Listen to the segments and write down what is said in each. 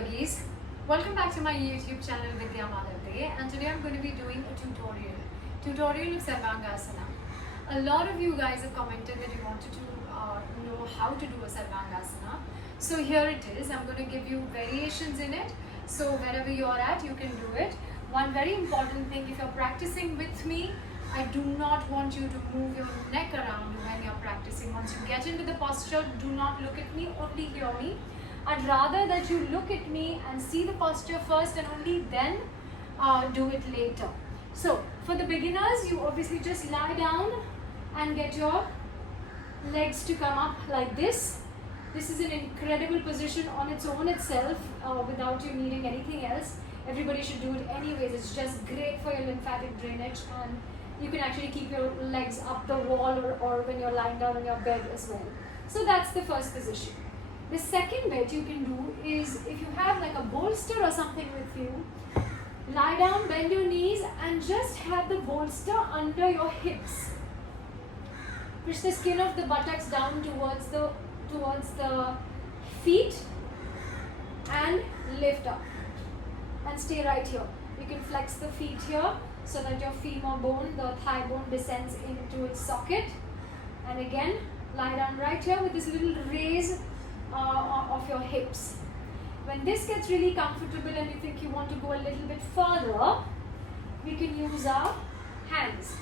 yogis, welcome back to my YouTube channel Vidya Madhavde, and today I'm going to be doing a tutorial of Sarvangasana. A lot of you guys have commented that you wanted to know how to do a Sarvangasana. So here it is. I'm going to give you variations in it. So wherever you're at, you can do it. One very important thing, if you're practicing with me, I do not want you to move your neck around when you're practicing. Once you get into the posture, do not look at me, only hear me. I'd rather that you look at me and see the posture first and only then do it later. So for the beginners, you obviously just lie down and get your legs to come up like this. This is an incredible position on its own itself without you needing anything else. Everybody should do it anyways. It's just great for your lymphatic drainage, and you can actually keep your legs up the wall or when you're lying down on your bed as well. So that's the first position. The second bit you can do is, if you have like a bolster or something with you, lie down, bend your knees and just have the bolster under your hips. Push the skin of the buttocks down towards the feet and lift up and stay right here. You can flex the feet here so that your femur bone, the thigh bone, descends into its socket, and again lie down right here with this little raise of your hips. When this gets really comfortable and you think you want to go a little bit further, we can use our hands.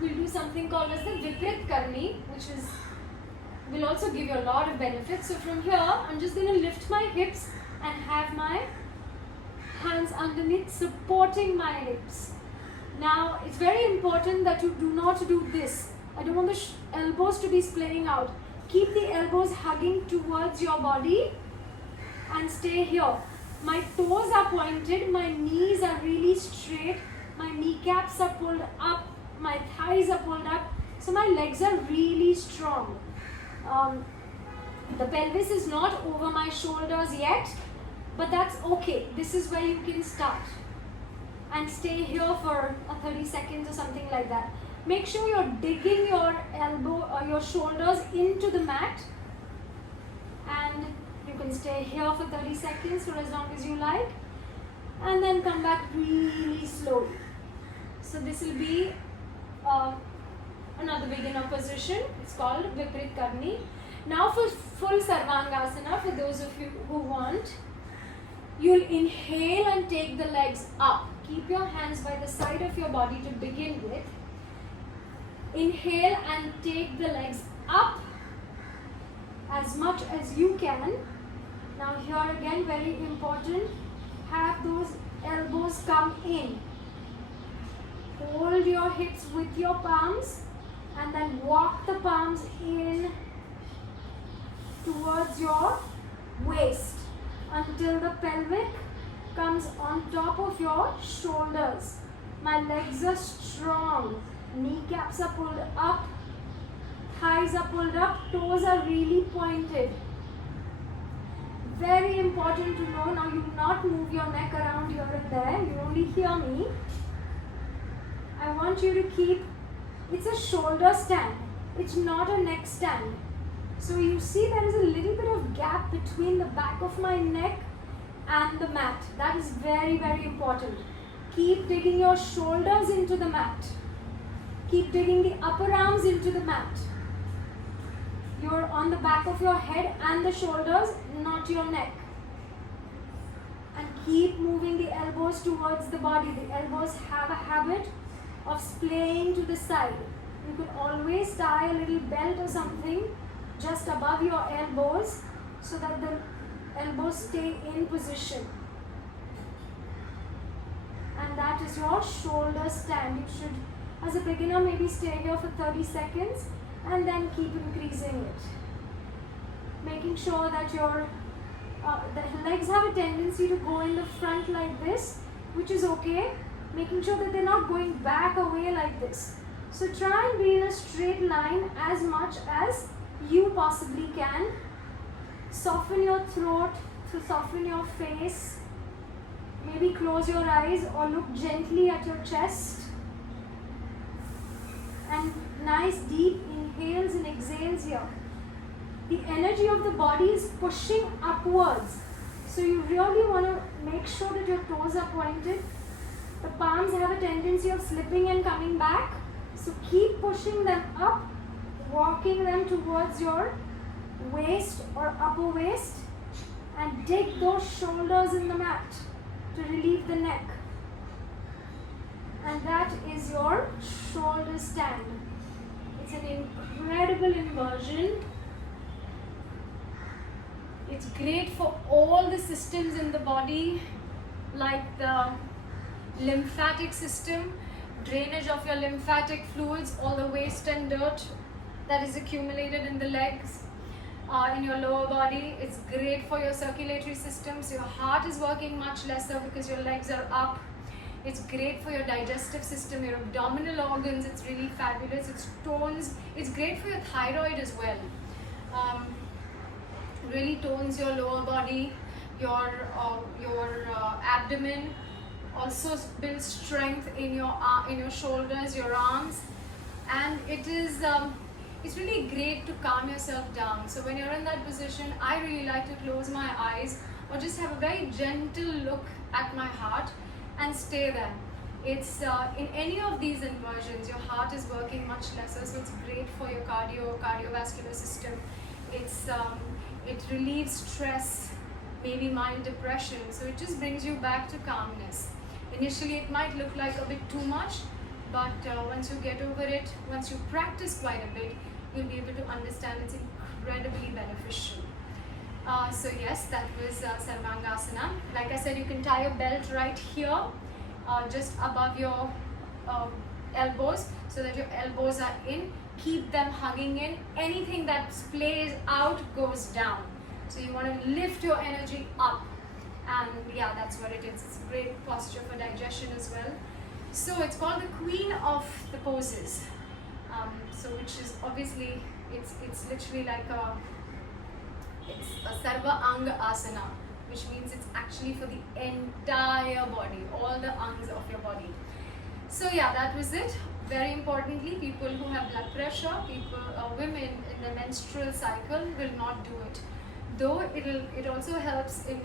We'll do something called as the Viprit Karni, which will also give you a lot of benefits. So from here, I'm just going to lift my hips and have my hands underneath supporting my hips. Now, it's very important that you do not do this. I don't want the elbows to be splaying out. Keep the elbows hugging towards your body and stay here. My toes are pointed, my knees are really straight, my kneecaps are pulled up, my thighs are pulled up, so my legs are really strong. The pelvis is not over my shoulders yet, but that's okay. This is where you can start. And stay here for 30 seconds or something like that. Make sure you're digging your elbow or your shoulders into the mat, and you can stay here for 30 seconds for as long as you like, and then come back really slowly. So this will be another beginner position. It's called Viprit Karni. Now for full Sarvangasana, for those of you who want, you'll inhale and take the legs up. Keep your hands by the side of your body to begin with. Inhale and take the legs up as much as you can. Now here again, very important, have those elbows come in. Hold your hips with your palms and then walk the palms in towards your waist until the pelvic comes on top of your shoulders. My legs are strong. Kneecaps are pulled up, thighs are pulled up, toes are really pointed. Very important to know. Now you not move your neck around here and there, you only hear me. I want you to keep, it's a shoulder stand, it's not a neck stand. So you see there is a little bit of gap between the back of my neck and the mat. That is very, very important. Keep digging your shoulders into the mat. Keep digging the upper arms into the mat. You're on the back of your head and the shoulders, not your neck. And keep moving the elbows towards the body. The elbows have a habit of splaying to the side. You can always tie a little belt or something just above your elbows so that the elbows stay in position. And that is your shoulder stand. You should, as a beginner, maybe stay here for 30 seconds and then keep increasing it. Making sure that your the legs have a tendency to go in the front like this, which is okay. Making sure that they're not going back away like this. So try and be in a straight line as much as you possibly can. Soften your throat, to soften your face. Maybe close your eyes or look gently at your chest. And nice deep inhales and exhales here. The energy of the body is pushing upwards. So you really want to make sure that your toes are pointed. The palms have a tendency of slipping and coming back. So keep pushing them up, walking them towards your waist or upper waist, and dig those shoulders in the mat to relieve the neck. And that is your shoulder stand. It's an incredible inversion. It's great for all the systems in the body, like the lymphatic system, drainage of your lymphatic fluids, all the waste and dirt that is accumulated in the legs, in your lower body. It's great for your circulatory systems. Your heart is working much lesser because your legs are up. It's great for your digestive system, your abdominal organs. It's really fabulous. It's tones. It's great for your thyroid as well. Really tones your lower body, your abdomen. Also builds strength in your shoulders, your arms, and it's really great to calm yourself down. So when you're in that position, I really like to close my eyes or just have a very gentle look at my heart and stay there. It's in any of these inversions, your heart is working much lesser, so it's great for your cardiovascular system. It relieves stress, maybe mild depression, so it just brings you back to calmness. Initially it might look like a bit too much, but once you get over it, once you practice quite a bit, you'll be able to understand it's incredibly beneficial. So yes, that was Sarvangasana. Like I said, you can tie your belt right here, just above your elbows, so that your elbows are in. Keep them hugging in. Anything that splays out goes down. So you want to lift your energy up. And yeah, that's what it is. It's a great posture for digestion as well. So it's called the Queen of the Poses. So which is obviously, it's literally like it's a Sarva Anga Asana, which means it's actually for the entire body, all the angs of your body. So yeah, that was it. Very importantly, people who have blood pressure, women in the menstrual cycle will not do it. Though it also helps in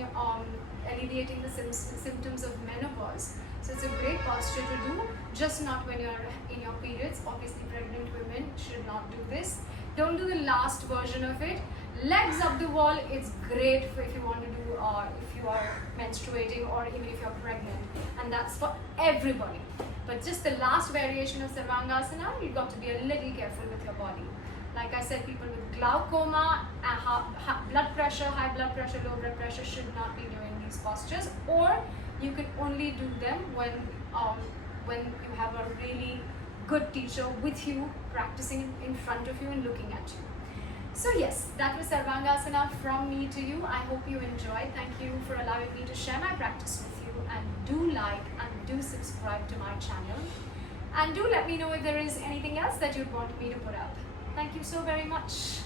alleviating the symptoms of menopause. So it's a great posture to do, just not when you're in your periods. Obviously pregnant women should not do this. Don't do the last version of it. Legs up the wall, it's great for if you want to do, if you are menstruating or even if you're pregnant. And that's for everybody. But just the last variation of Sarvangasana, you've got to be a little careful with your body. Like I said, people with glaucoma, blood pressure, high blood pressure, low blood pressure should not be doing these postures, or you can only do them when you have a really good teacher with you, practicing in front of you and looking at you. So yes, that was Sarvangasana from me to you. I hope you enjoyed. Thank you for allowing me to share my practice with you, and do like and do subscribe to my channel, and do let me know if there is anything else that you'd want me to put up. Thank you so very much.